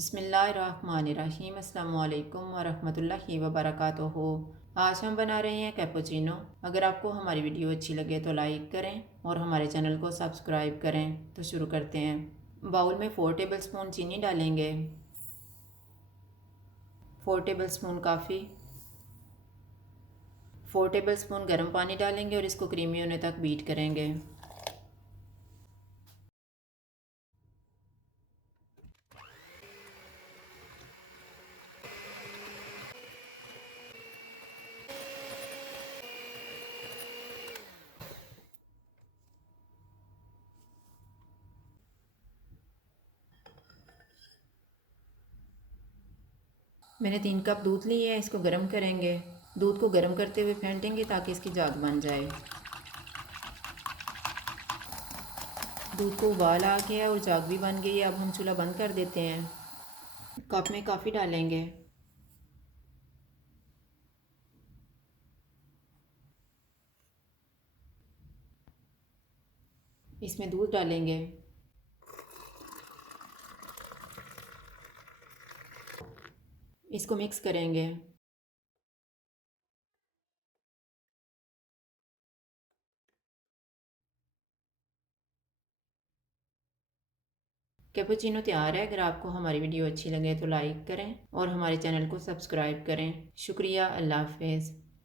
बिस्मिल्लाहिर्रहमानिर्रहीम। अस्सलामु अलैकुम वरहमतुल्लाहि वबरकातुहू। आज हम बना रहे हैं कैपुचिनो। अगर आपको हमारी वीडियो अच्छी लगे तो लाइक करें और हमारे चैनल को सब्सक्राइब करें। तो शुरू करते हैं। बाउल में 4 टेबल स्पून चीनी डालेंगे। 4 टेबल स्पून काफ़ी। 4 टेबल स्पून गर्म पानी डालेंगे और इसको क्रीमी होने तक बीट करेंगे। मैंने 3 कप दूध लिए हैं, इसको गर्म करेंगे। दूध को गर्म करते हुए फेंटेंगे ताकि इसकी जाग बन जाए। दूध को उबाल आ गया और जाग भी बन गई है। अब हम चूल्हा बंद कर देते हैं। कप में कॉफ़ी डालेंगे। इसमें दूध डालेंगे। इसको मिक्स करेंगे। कैपुचिनो तैयार है। अगर आपको हमारी वीडियो अच्छी लगे तो लाइक करें और हमारे चैनल को सब्सक्राइब करें। शुक्रिया। अल्लाह हाफ़िज़।